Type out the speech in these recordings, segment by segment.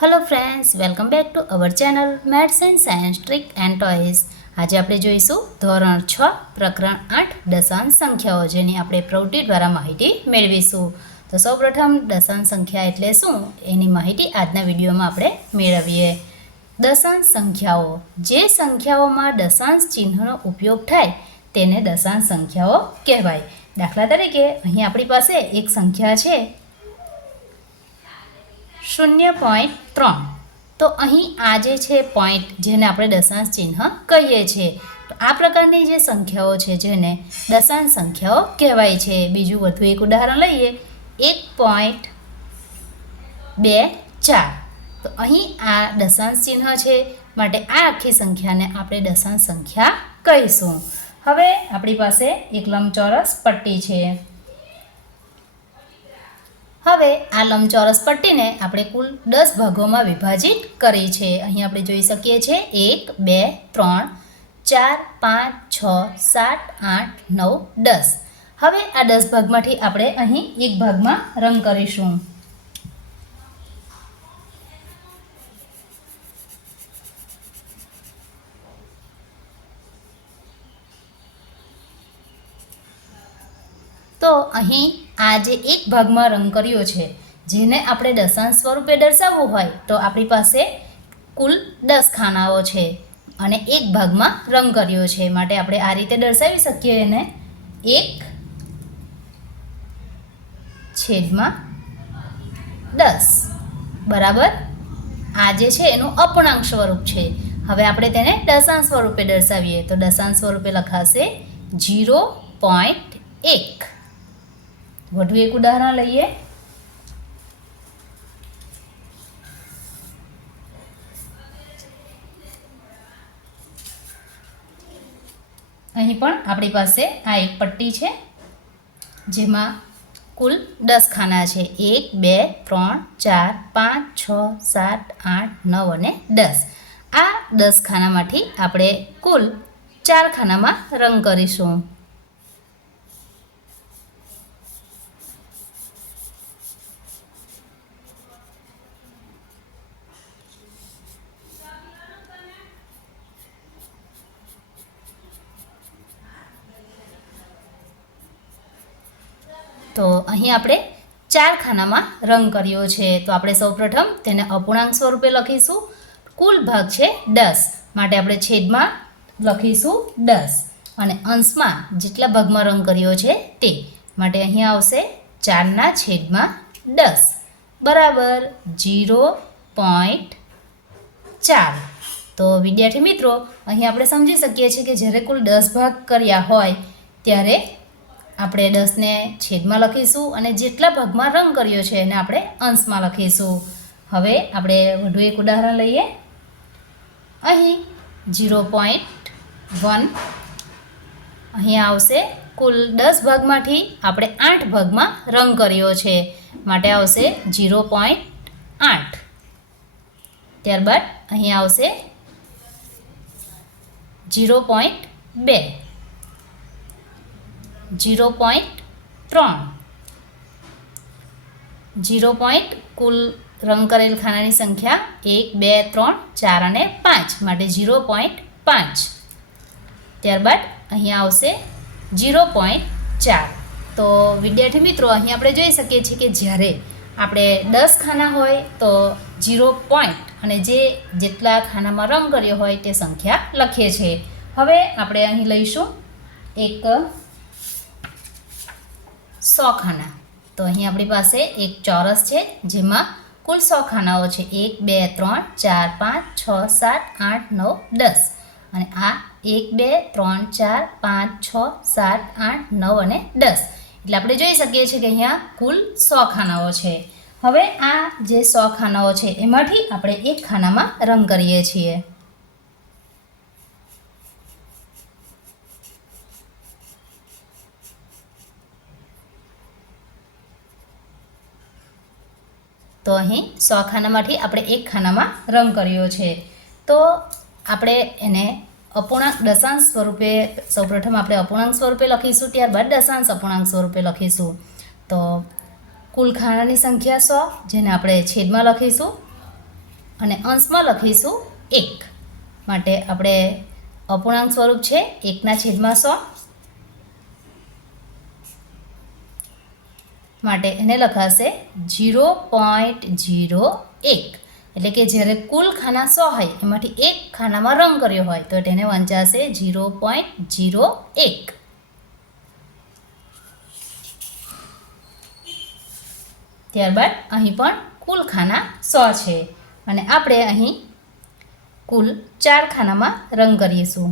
Hello friends, welcome back to our channel maths and science trick and toys. આજે આપણે જોઈશું ધોરણ 6 પ્રકરણ 8 દશાંશ સંખ્યાઓ, જેની આપણે પ્રવૃત્તિ દ્વારા માહિતી મેળવીશું. તો સૌપ્રથમ દશાંશ સંખ્યા એટલે શું એની માહિતી આજના વિડીયોમાં આપણે મેળવીએ. દશાંશ સંખ્યાઓ, જે સંખ્યાઓમાં દશાંશ ચિહ્નનો ઉપયોગ થાય તેને દશાંશ સંખ્યાઓ કહેવાય. દાખલા તરીકે અહીં આપણી પાસે એક સંખ્યા છે 0.3. તો અહીં આ જે છે પોઈન્ટ, જેને આપણે દશાંશ ચિહ્ન કહીએ છીએ. તો આ પ્રકારની જે સંખ્યાઓ છે જેને દશાંશ સંખ્યાઓ કહેવાય છે. બીજું વધુ એક ઉદાહરણ લઈએ, 1.24. તો અહીં આ દશાંશ ચિહ્ન છે, માટે આ આખી સંખ્યાને આપણે દશાંશ સંખ્યા કહીશું. હવે આપણી પાસે એક લંબચોરસ પટ્ટી છે. હવે આ લંબચોરસ પટ્ટીને આપણે કુલ 10 ભાગોમાં વિભાજિત કરી છે. અહીં આપણે જોઈ શકીએ છીએ 1, 2, 3, 4, 5, 6, 7, 8, 9, 10. હવે આ 10 ભાગમાંથી આપણે અહીં એક ભાગમાં રંગ કરીશું. તો અહીં આ જે એક ભાગમાં રંગ કર્યો છે, જેને આપણે દશાંશ સ્વરૂપે દર્શાવવું હોય તો આપણી પાસે કુલ 10 ખાનાઓ છે અને એક ભાગમાં રંગ કર્યો છે, માટે આપણે આ રીતે દર્શાવી શકીએ એને 1/10 બરાબર. આ જે છે એનું અપૂર્ણાંક સ્વરૂપ છે. હવે આપણે તેને દશાંશ સ્વરૂપે દર્શાવીએ તો દશાંશ સ્વરૂપે લખાશે 0.1. વધુ એક ઉદાહરણ લઈએ. અહીં પણ આપણી પાસે આ એક પટ્ટી છે, જેમાં કુલ 10 ખાના છે. 1, 2, 3, 4, 5, 6, 7, 8, 9 અને 10. આ 10 ખાનામાંથી આપણે કુલ 4 ખાનામાં રંગ કરીશું. તો અહીં આપણે 4 ખાનામાં રંગ કર્યો છે. તો આપણે સૌપ્રથમ તેને અપૂર્ણાંક સ્વરૂપે લખીશું. કુલ ભાગ છે 10, માટે આપણે છેદમાં લખીશું 10 અને અંશમાં જેટલા ભાગમાં રંગ કર્યો છે તે માટે અહીં આવશે 4/10 બરાબર 0.4. તો વિદ્યાર્થી મિત્રો, અહીં આપણે સમજી શકીએ છીએ કે જ્યારે કુલ 10 ભાગ કર્યા હોય ત્યારે આપણે 10ને છેદમાં લખીશું અને જેટલા ભાગમાં રંગ કર્યો છે એને આપણે અંશમાં લખીશું. હવે આપણે વધુ એક ઉદાહરણ લઈએ. અહીં 0.1 અહીં આવશે. કુલ 10 ભાગમાંથી આપણે 8 ભાગમાં રંગ કર્યો છે, માટે આવશે 0.8. ત્યારબાદ અહીં આવશે 0.2, 0.3, 0. કુલ રંગ કરેલ ખાનાની સંખ્યા 1, 2, 3, 4 અને 5, માટે 0.5. ત્યારબાદ અહીં આવશે 0.4. તો વિદ્યાર્થી મિત્રો, અહીં આપણે જોઈ શકીએ છીએ કે જ્યારે આપણે 10 ખાના હોય તો 0 પોઈન્ટ અને જેટલા ખાનામાં રંગ કર્યો હોય તે સંખ્યા લખીએ છીએ. હવે આપણે અહીં લઈશું એક 100 ખાના. તો અહીં આપણી પાસે એક ચોરસ છે, જેમાં કુલ 100 ખાનાઓ છે. 1, 2, 3, 4, 5, 6, 7, 8, 9, 10 અને આ 1, 2, 3, 4, 5, 6, 7, 8, 9 અને 10. એટલે આપણે જોઈ શકીએ છીએ કે અહીંયા કુલ 100 ખાનાઓ છે. હવે આ જે 100 ખાનાઓ છે એમાંથી આપણે એક ખાનામાં રંગ કરીએ છીએ. તો અહીં 100 ખાનામાંથી આપણે એક ખાનામાં રંગ કર્યો છે. તો આપણે એને અપૂર્ણાંક દશાંશ સ્વરૂપે સૌપ્રથમ આપણે અપૂર્ણાંક સ્વરૂપે લખીશું, ત્યારબાદ દશાંશ અપૂર્ણાંક સ્વરૂપે લખીશું. તો કુલ ખાનાની સંખ્યા 100, જેને આપણે છેદમાં લખીશું અને અંશમાં લખીશું 1 માટે આપણે અપૂર્ણાંક સ્વરૂપ છે 1/100 માટે એને લખાશે 0.01 એટલે કે જ્યારે કુલ ખાના 100 હોય એમાંથી એક ખાનામાં રંગ કર્યો હોય તો તેને વંચાશે 0.01. ત્યારબાદ અહીં પણ કુલ ખાના 100 છે અને આપણે અહીં કુલ 4 ખાનામાં રંગ કરીશું.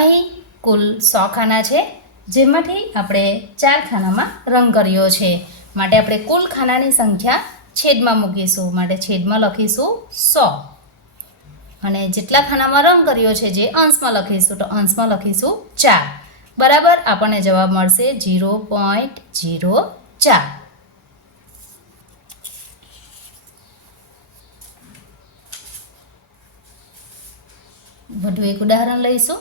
અહીં કુલ 100 ખાના છે જેમાંથી આપણે 4 ખાનામાં રંગ કર્યો છે માટે આપણે કુલ ખાનાની સંખ્યા છેદમાં મૂકીશું માટે છેદમાં લખીશું 100 અને જેટલા ખાનામાં રંગ કર્યો છે જે અંશમાં લખીશું તો અંશમાં લખીશું 4 બરાબર આપણને જવાબ મળશે 0.04. વધુ એક ઉદાહરણ લઈશું.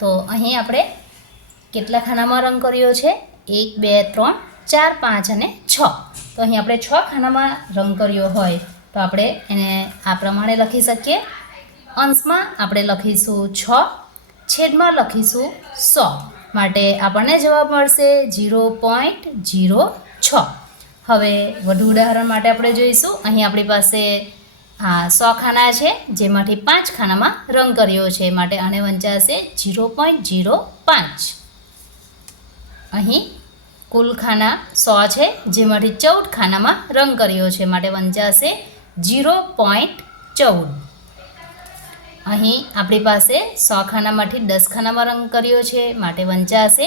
તો અહીં આપણે કેટલા ખાનામાં રંગ કર્યો છે 1 2 3 4 5 અને 6 તો અહીં આપણે 6 ખાનામાં રંગ કર્યો હોય તો આપણે એને આ પ્રમાણે લખી શકીએ. અંશમાં આપણે લખીશું 6 છેદમાં લખીશું 100 માટે આપણને જવાબ મળશે 0.06. હવે વધુ ઉદાહરણ માટે આપણે જોઈશું. અહીં આપણી પાસે 100 ખાના છે જેમાંથી 5 ખાનામાં રંગ કર્યો છે માટે આને વંચાશે 0.05. અહીં કુલ ખાના 100 છે જેમાંથી 14 ખાનામાં રંગ કર્યો છે માટે વંચાશે 0.14. અહીં આપણી પાસે 100 ખાનામાંથી 10 ખાનામાં રંગ કર્યો છે માટે વંચાશે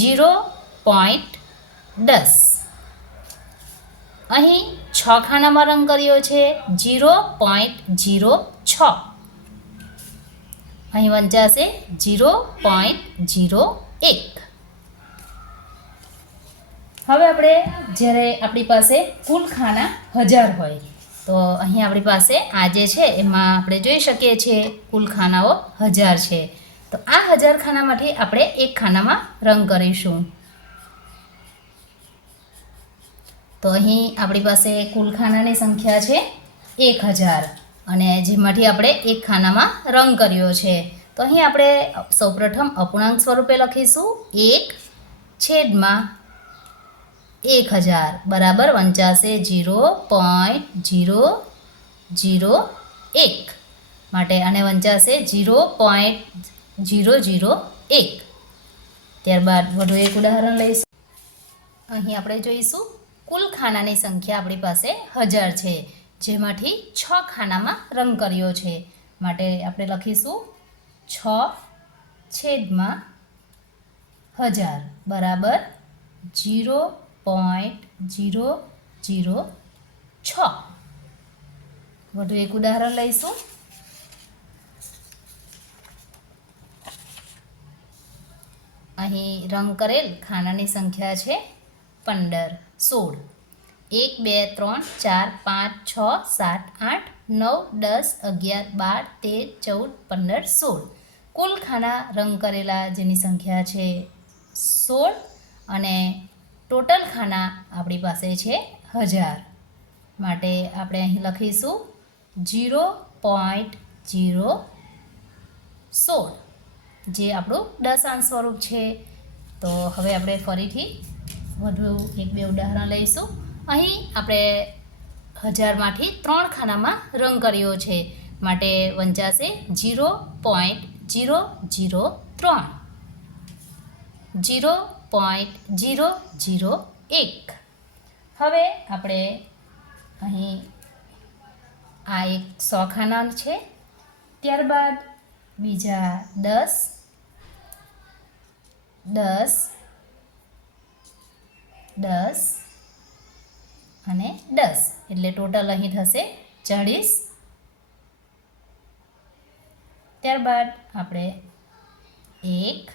0.10. અહીં 6 ખાનામાં રંગ કર્યો છે 0.06. અહીં વંચાશે 0.01. હવે આપણે જ્યારે આપણી પાસે કુલ ખાના 1000 હોય તો અહીં આપણી પાસે આ જે છે એમાં આપણે જોઈ શકીએ છીએ કુલ ખાનાઓ 1000 છે તો આ 1000 ખાનામાંથી આપણે એક ખાનામાં રંગ કરીશું. તો અહીં આપણી પાસે કુલ ખાનાની સંખ્યા છે 1000 અને જેમાંથી આપણે એક ખાનામાં રંગ કર્યો છે તો અહીં આપણે સૌપ્રથમ અપૂર્ણાંક સ્વરૂપે લખીશું 1/1000 બરાબર વંચાશે 0.001 માટે આને વંચાશે 0.001. ત્યારબાદ વધુ એક ઉદાહરણ લઈશું. અહીં આપણે જોઈશું કુલ ખાનાની સંખ્યા આપણી પાસે 1000 છે જેમાંથી 6 ખાનામાં રંગ કર્યો છે માટે આપણે લખીશું 6/1000 બરાબર 0.006. વધુ એક ઉદાહરણ લઈશું. અહીં રંગ કરેલ ખાનાની સંખ્યા છે 15 16 1 2 3 4 5 6 7 8 9 10 11 12 13 14 15 16 કુલ ખાના રંગ કરેલા જેની સંખ્યા છે 16 અને ટોટલ ખાના આપણી પાસે છે 1000 માટે આપણે અહીં લખીશું 0.016 જે આપણું દશાંશ સ્વરૂપ છે. તો હવે આપણે ફરીથી વધુ એક બે ઉદાહરણ લઈશું. અહીં આપણે 1000માંથી 3 ખાનામાં રંગ કર્યો છે માટે વંચાશે 0.003 0.001. હવે આપણે અહીં આ એક 100 ખાના છે, ત્યારબાદ બીજા 10 10 10 અને 10 એટલે ટોટલ અહીં થશે 40. ત્યારબાદ આપણે 1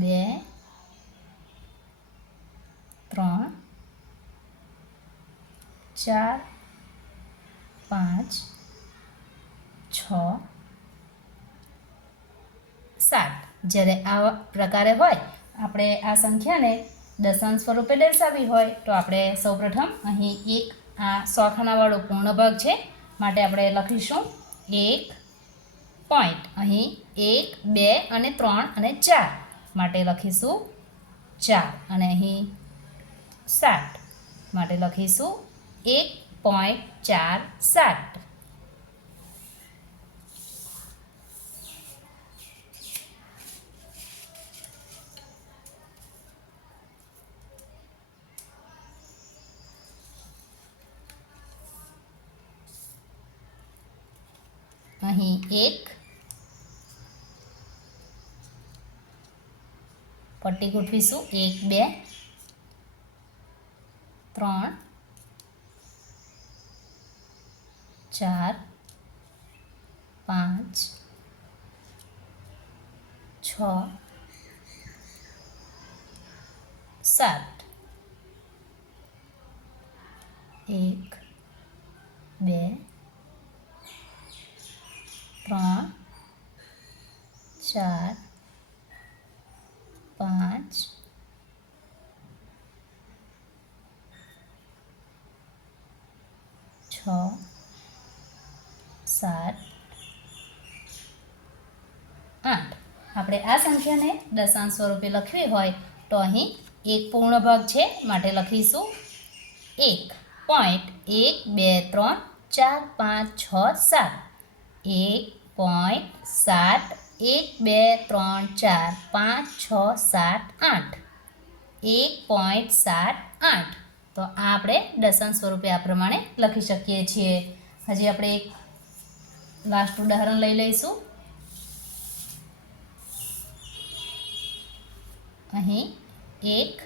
2 3 4 5 6 7. જ્યારે આ પ્રકારે હોય આપણે આ સંખ્યાને દશાંશ સ્વરૂપે દર્શાવવી હોય તો આપણે સૌપ્રથમ અહીં એક આ 100 ખાનાવાળો પૂર્ણ ભાગ છે માટે આપણે લખીશું 1 પોઈન્ટ. અહીં 1 2 અને 3 અને 4 માટે લખીશું 4 અને અહીં 7 માટે લખીશું 1.47. અહીં 1 પટ્ટી ગોઠવીશું 1 2 3 4 5 6 7. 1 2 3 4 5 6 7 8. આપણે આ સંખ્યાને દશાંશ સ્વરૂપે લખવી હોય તો અહીં એક પૂર્ણ ભાગ છે માટે લખીશું 1.1 2 3 4 5 6 7 1.7 તો આ આપણે દશાંશ સ્વરૂપે આ પ્રમાણે લખી શકીએ છીએ. હજી આપણે એક લાસ્ટ ઉદાહરણ લઈ લઈશું. અહીં 1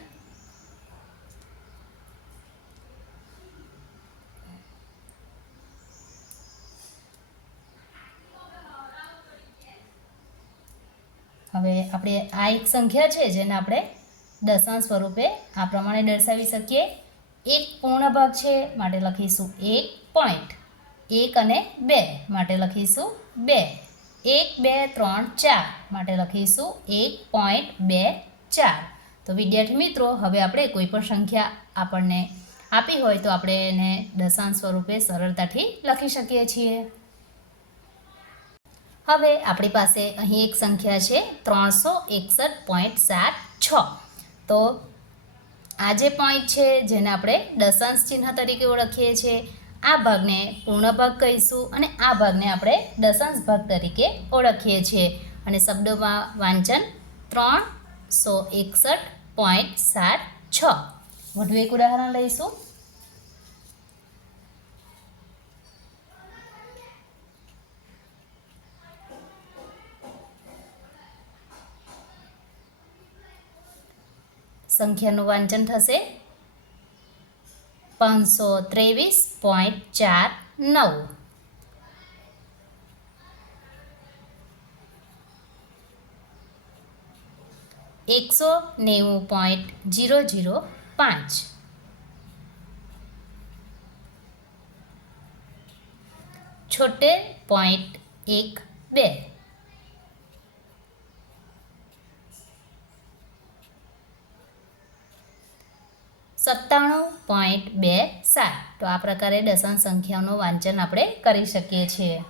હવે આપણે આ એક સંખ્યા છે જેને આપણે દશાંશ સ્વરૂપે આ પ્રમાણે દર્શાવી શકીએ. એક પૂર્ણ ભાગ છે માટે લખીશું 1 પોઈન્ટ. 1 અને 2 માટે લખીશું 2. 1 2 3 4 માટે લખીશું 1.24. તો વિદ્યાર્થી મિત્રો હવે આપણે કોઈ પણ સંખ્યા આપણને આપી હોય તો આપણે એને દશાંશ સ્વરૂપે સરળતાથી લખી શકીએ છીએ. હવે આપણી પાસે અહીં એક સંખ્યા છે 361.76. તો આ જે પોઈન્ટ છે જેને આપણે દશાંશ ચિહ્ન તરીકે ઓળખીએ છીએ આ ભાગને પૂર્ણ ભાગ કહીશું અને આ ભાગને આપણે દશાંશ ભાગ તરીકે ઓળખીએ છીએ. અને શબ્દોમાં વાંચન 361.76. વધુ એક ઉદાહરણ લઈશું. સંખ્યાનું વાંચન થશે 523.49. 190.005. छोटे .12. 97.27. તો આ પ્રકારે દશાંશ સંખ્યાઓનું વાંચન આપણે કરી શકીએ છીએ.